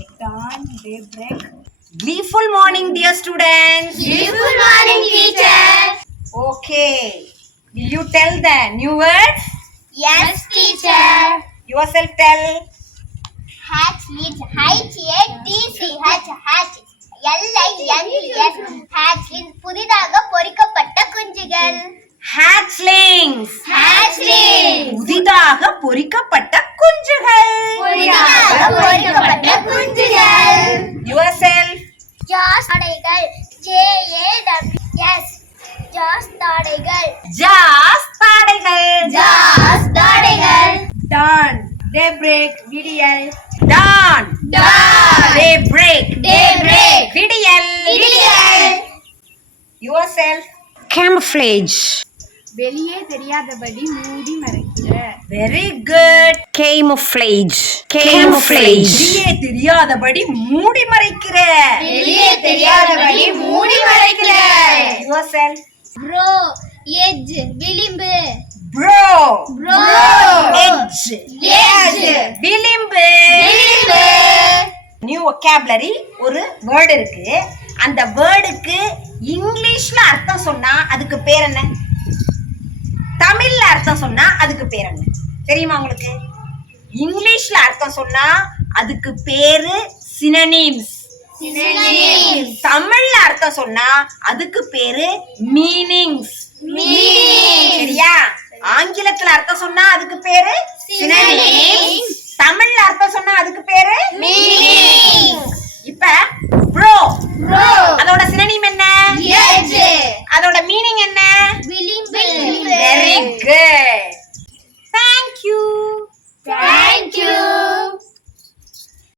Dawn, daybreak. Gleeful morning, dear students. Gleeful morning, teacher. Okay. Will you tell the new words? Yes, teacher. Yourself tell. Hatch leads H-A-T-C-H hatch L-I-N-E-S hatchlings புதிதாக பொரிக்கப்பட்ட குஞ்சுகள். Hatchlings. Hatchlings புதிதாக பொரிக்கப்பட்ட குஞ்சுகள். புதிதாக பொரிக்கப்பட்ட குஞ்சுகள். Yourself. ஜாஸ் தாடைகள் J-A-W-S ஜாஸ் தாடைகள். ஜாஸ் தாடைகள். ஜாஸ் தாடைகள். Dawn, daybreak, விடியல். Dawn. Dawn. Daybreak. Daybreak. விடியல். விடியல். Yourself. Camouflage. வெளியே தெரியாதபடி மூடி மறைக்கிற. Very good. Camouflage. Camouflage. வெளியே தெரியாதபடி மூடி மறைக்கிற. வெளியே தெரியாதபடி மூடி மறைக்கிற. Yourself. Bro edge விளிம்பு. Bro. Bro Edge. edge விளிம்பு. விளிம்பு. நியூ vocabulary ஒரு வேர்டு இருக்கு. அந்த வேர்டுக்கு இங்கிலீஷ்ல அர்த்தம் சொன்னா அதுக்கு பேர் என்ன? தமிழ்ல அர்த்தம் சொன்னா அதுக்கு பேர் என்ன தெரியுமா உங்களுக்கு? இங்கிலீஷ்ல அர்த்தம் சொன்னா அதுக்கு பேரு சினோனிம்ஸ். Synonyms. தமிழ்ல அர்த்தம் சொன்னா அதுக்கு பேரு மீனிங்ஸ். Meanings. சரியா? ஆங்கிலத்துல அர்த்தம் சொன்னா அதுக்கு பேரு Synonyms. சினோனிம்ஸ். தமிழ்ல அர்த்தம் சொன்னா அதுக்கு பேரு